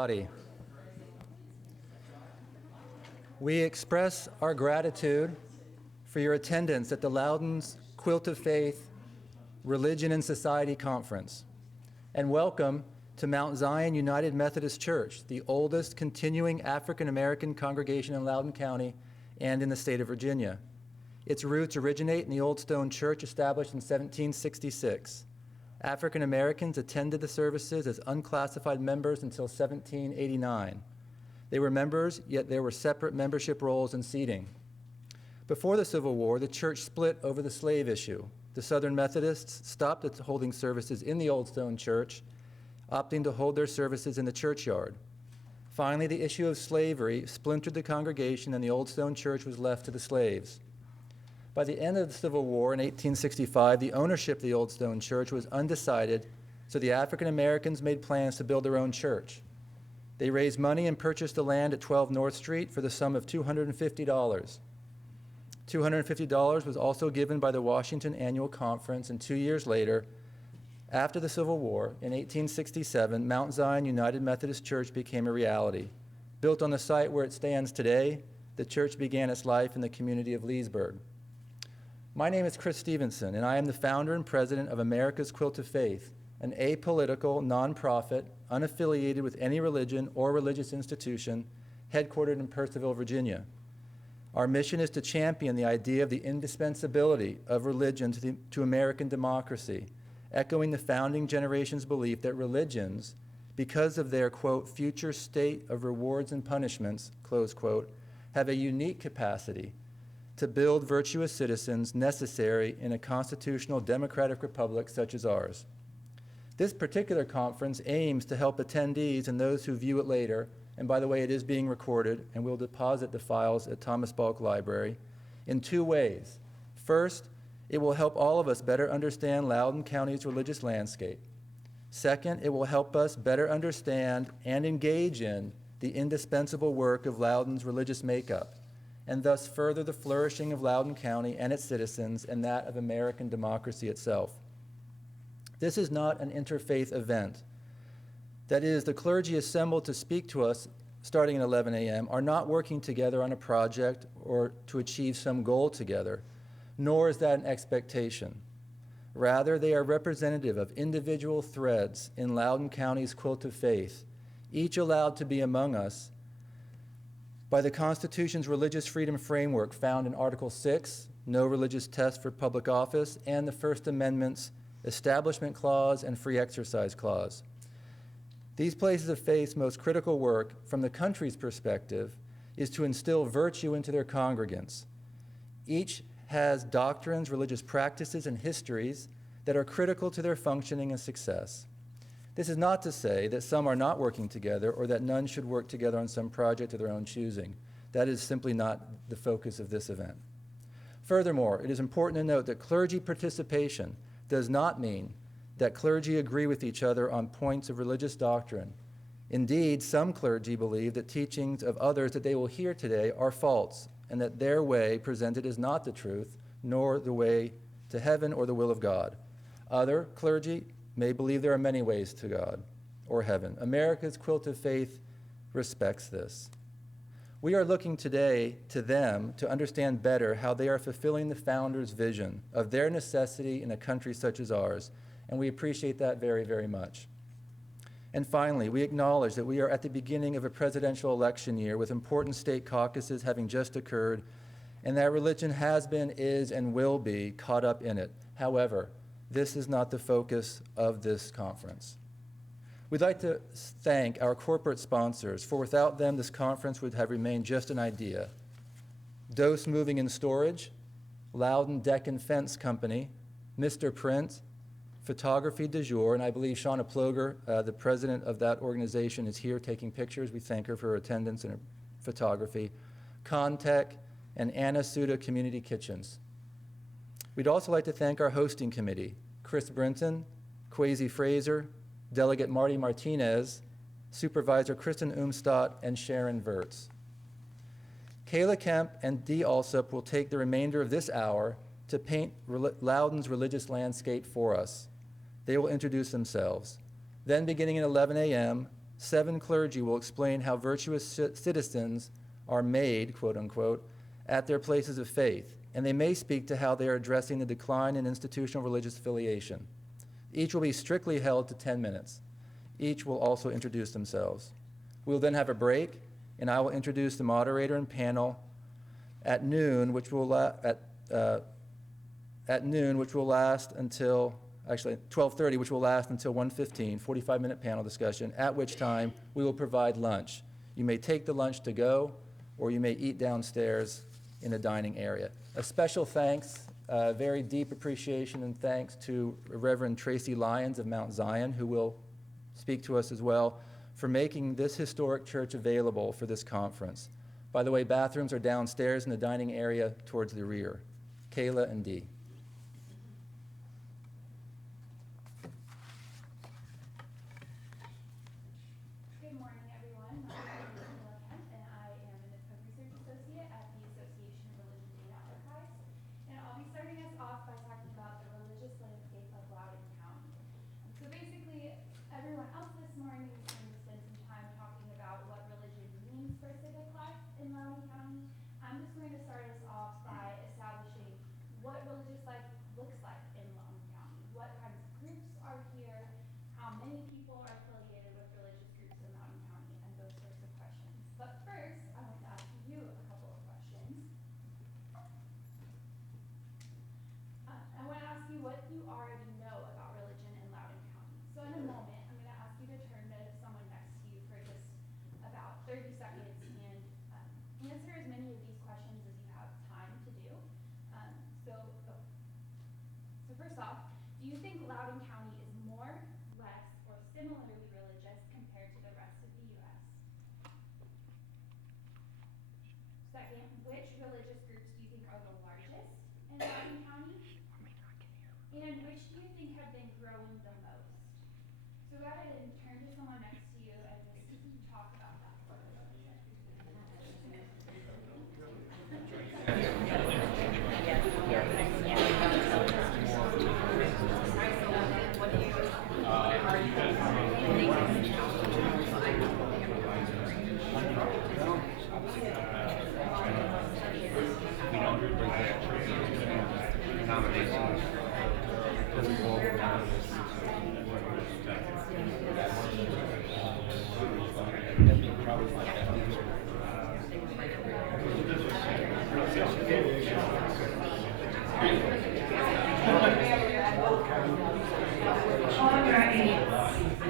Body. We express our gratitude for your attendance at the Loudoun's Quilt of Faith Religion and Society Conference, and welcome to Mount Zion United Methodist Church, the oldest continuing African-American congregation in Loudoun County and in the state of Virginia. Its roots originate in the Old Stone Church established in 1766. African Americans attended the services as unclassified members until 1789. They were members, yet there were separate membership rolls and seating. Before the Civil War, the church split over the slave issue. The Southern Methodists stopped holding services in the Old Stone Church, opting to hold their services in the churchyard. Finally, the issue of slavery splintered the congregation and the Old Stone Church was left to the slaves. By the end of the Civil War in 1865, the ownership of the Old Stone Church was undecided, so the African Americans made plans to build their own church. They raised money and purchased the land at 12 North Street for the sum of $250. $250 was also given by the Washington Annual Conference, and 2 years later, after the Civil War, in 1867, Mount Zion United Methodist Church became a reality. Built on the site where it stands today, the church began its life in the community of Leesburg. My name is Chris Stevenson, and I am the founder and president of America's Quilt of Faith, an apolitical, nonprofit, unaffiliated with any religion or religious institution, headquartered in Purcellville, Virginia. Our mission is to champion the idea of the indispensability of religion to American democracy, echoing the founding generation's belief that religions, because of their, quote, future state of rewards and punishments, close quote, have a unique capacity to build virtuous citizens necessary in a constitutional democratic republic such as ours. This particular conference aims to help attendees and those who view it later, and by the way, it is being recorded, and we'll deposit the files at Thomas Balk Library, in two ways. First, it will help all of us better understand Loudoun County's religious landscape. Second, it will help us better understand and engage in the indispensable work of Loudoun's religious makeup, and thus further the flourishing of Loudoun County and its citizens and that of American democracy itself. This is not an interfaith event. That is, the clergy assembled to speak to us starting at 11 a.m. are not working together on a project or to achieve some goal together, nor is that an expectation. Rather, they are representative of individual threads in Loudoun County's quilt of faith, each allowed to be among us by the Constitution's religious freedom framework found in Article 6, no religious test for public office, and the First Amendment's Establishment Clause and Free Exercise Clause. These places of faith's most critical work, from the country's perspective, is to instill virtue into their congregants. Each has doctrines, religious practices, and histories that are critical to their functioning and success. This is not to say that some are not working together or that none should work together on some project of their own choosing. That is simply not the focus of this event. Furthermore, it is important to note that clergy participation does not mean that clergy agree with each other on points of religious doctrine. Indeed, some clergy believe that teachings of others that they will hear today are false, and that their way presented is not the truth, nor the way to heaven or the will of God. Other clergy may believe there are many ways to God or heaven. America's Quilt of Faith respects this. We are looking today to them to understand better how they are fulfilling the founders' vision of their necessity in a country such as ours, and we appreciate that very, very much. And finally, we acknowledge that we are at the beginning of a presidential election year with important state caucuses having just occurred, and that religion has been, is, and will be caught up in it. However, this is not the focus of this conference. We'd like to thank our corporate sponsors, for without them, this conference would have remained just an idea. Dose Moving and Storage, Loudoun Deck and Fence Company, Mr. Print, Photography du Jour, and I believe Shauna Ploger, the president of that organization, is here taking pictures. We thank her for her attendance and her photography. Contech and Anna Suda Community Kitchens. We'd also like to thank our hosting committee, Chris Brinton, Kwesi Fraser, Delegate Marty Martinez, Supervisor Kristen Umstadt, and Sharon Vertz. Kayla Kemp and Dee Alsop will take the remainder of this hour to paint Loudoun's religious landscape for us. They will introduce themselves. Then, beginning at 11 a.m., 7 clergy will explain how virtuous citizens are made, quote unquote, at their places of faith, and they may speak to how they are addressing the decline in institutional religious affiliation. Each will be strictly held to 10 minutes. Each will also introduce themselves. We will then have a break, and I will introduce the moderator and panel at noon, which will last until, actually 12:30, which will last until 1:15, 45-minute panel discussion, at which time we will provide lunch. You may take the lunch to go, or you may eat downstairs in the dining area. A special thanks, very deep appreciation and thanks to Reverend Tracy Lyons of Mount Zion, who will speak to us as well, for making this historic church available for this conference. By the way, bathrooms are downstairs in the dining area towards the rear. Kayla and Dee. Good morning, everyone. My name is Kayla Kemp, and I am an research associate at the Association of Religion Data Archives. And I'll be starting us off by talking about the religious landscape of Loudoun County. So basically, everyone else this morning is going to spend some time talking about what religion means for civic life in Loudoun County. I'm just going to start us off by establishing what religious life looks like in Loudoun County. What kinds of groups are here? How many people are affiliated with religious groups in Loudoun County? And those sorts of questions. But first, I want to ask you a couple of questions. I want to ask you what you already know about religion in Loudoun County. So in a moment, I'm going to ask you to turn to someone next to you for just about 30 seconds and answer as many of these questions as you have time to do. So first off, do you think Loudoun County is more, less, or similarly religious compared to the rest of the U.S.? Second, which religious groups do you think are the largest in Loudoun County? And which do you think have been growing the most? So go ahead and turn to someone next to you and just talk about that for a moment.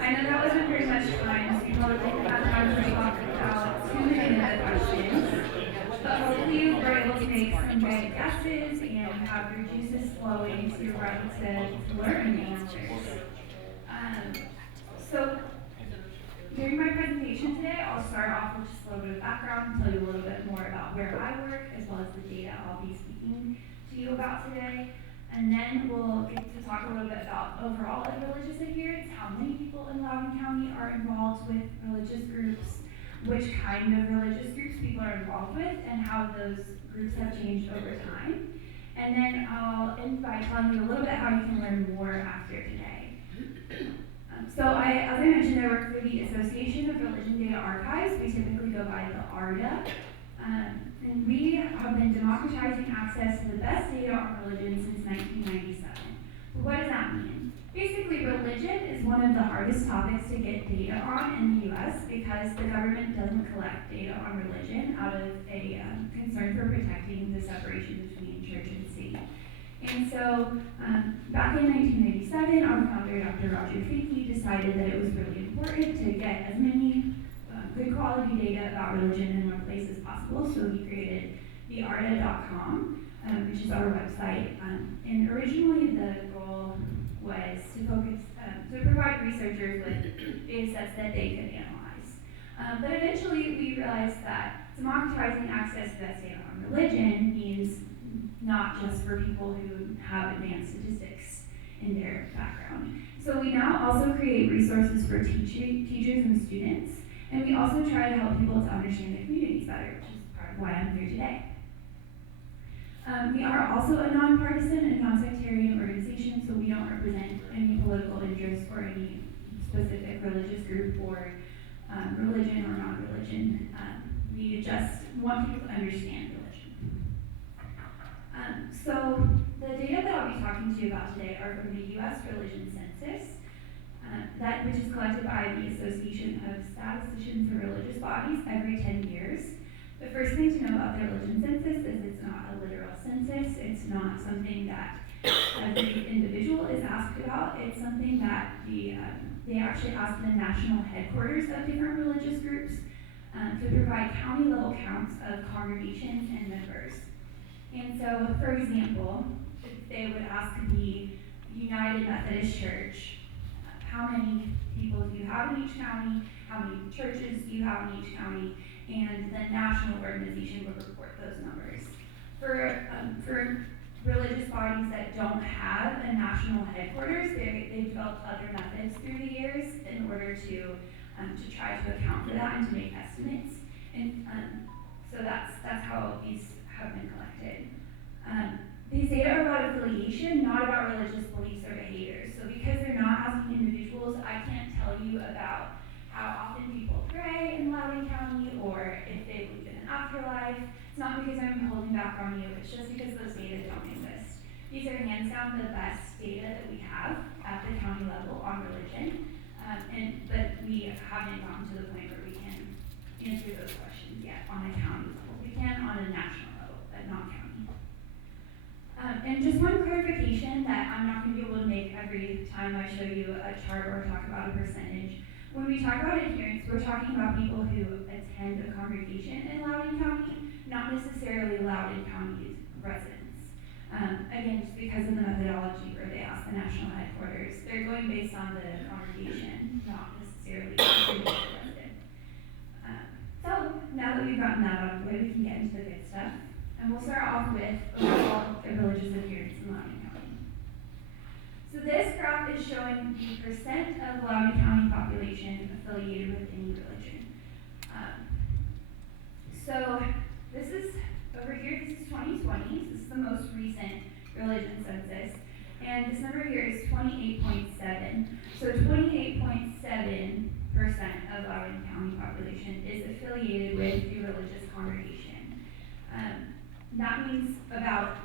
I know that wasn't very much time, so you probably didn't have time to talk about too many of the questions. But hopefully you were able to make some good guesses and have your juices flowing so you're ready to learn answers. So during my presentation today, I'll start off with just a little bit of background and tell you a little bit more about where I work, as well as the data I'll be speaking to you about today. And then we'll get to talk a little bit about overall religious adherence, how many people in Loudoun County are involved with religious groups, which kind of religious groups people are involved with, and how those groups have changed over time. And then I'll end by telling you a little bit how you can learn more after today. As I mentioned, I work for the Association of Religion Data Archives. We typically go by the ARDA. And we have been democratizing access to the best data on religion since 1997. But what does that mean? Basically, religion is one of the hardest topics to get data on in the U.S. because the government doesn't collect data on religion out of a concern for protecting the separation between church and state. And so, back in 1997, our founder, Dr. Roger Finke, decided that it was really important to get as many good quality data about religion in one place as possible, so he created the arda.com, which is our website. And originally the goal was to focus, to provide researchers with data sets that they could analyze. But eventually we realized that democratizing access to that data on religion means not just for people who have advanced statistics in their background. So we now also create resources for teachers and students. And we also try to help people to understand their communities better, which is part of why I'm here today. We are also a nonpartisan and non-sectarian organization, so we don't represent any political interest or any specific religious group or religion or non-religion. We just want people to understand religion. So the data that I'll be talking to you about today are from the U.S. Religion Census, which is collected by the Association of Statisticians and Religious Bodies every 10 years. The first thing to know about the Religion Census is it's not a literal census. It's not something that every individual is asked about. It's something that they actually ask the national headquarters of different religious groups to provide county-level counts of congregations and members. And so, for example, if they would ask the United Methodist Church, how many people do you have in each county, how many churches do you have in each county, and the national organization would report those numbers. For religious bodies that don't have a national headquarters, they've developed other methods through the years in order to try to account for that and to make estimates. And so that's how these have been collected. These data are about affiliation, not about religious beliefs or behaviors. So because they're not asking individuals, I can't tell you about how often people pray in Loudoun County or if they believe in an afterlife. It's not because I'm holding back on you, it's just because those data don't exist. These are hands down the best data that we have at the county level on religion, but we haven't gotten to the point where we can answer those questions yet on a county level. We can on a national level, but not county. And just one clarification that I'm not going to be able to make every time I show you a chart or talk about a percentage. When we talk about adherence, we're talking about people who attend a congregation in Loudoun County, not necessarily Loudoun County residents. Again, just because of the methodology where they ask the national headquarters, they're going based on the congregation, not necessarily the individual resident. So now that we've gotten that out of the way, we can get into the good stuff. And we'll start off with overall religious adherence in Loudoun County. So this graph is showing the percent of Loudoun County population affiliated with any religion. So this is, over here, this is 2020. This is the most recent religion census. And this number here is 28.7. So 28.7% of Loudoun County population is affiliated with a religious congregation. That means about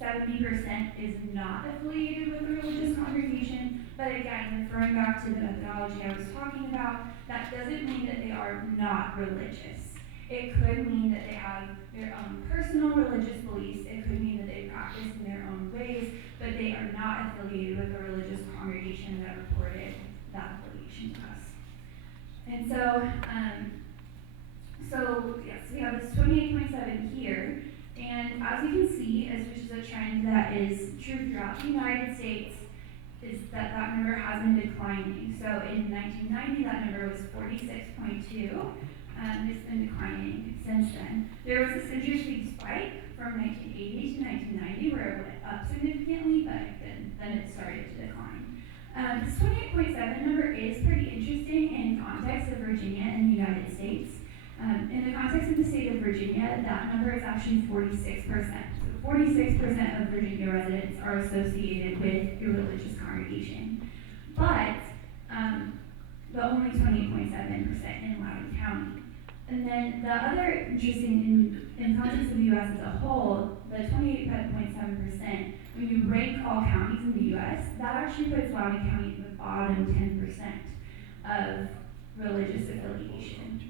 70% is not affiliated with a religious congregation, but again, referring back to the methodology I was talking about, that doesn't mean that they are not religious. It could mean that they have their own personal religious beliefs, it could mean that they practice in their own ways, but they are not affiliated with a religious congregation that reported that affiliation to us. And so yes, we have this 28.7 here. And as you can see, which is a trend that is true throughout the United States, is that number has been declining. So in 1990, that number was 46.2. It's been declining since then. There was this interesting spike from 1980 to 1990 where it went up significantly, but then it started to decline. This 28.7 number is pretty interesting in context of Virginia and the United States. In the context of the state of Virginia, that number is actually 46%. So 46% of Virginia residents are associated with a religious congregation. But only 28.7% in Loudoun County. And then the other interesting, in context of the U.S. as a whole, the 28.7%, when you rank all counties in the U.S., that actually puts Loudoun County at the bottom 10% of religious affiliation.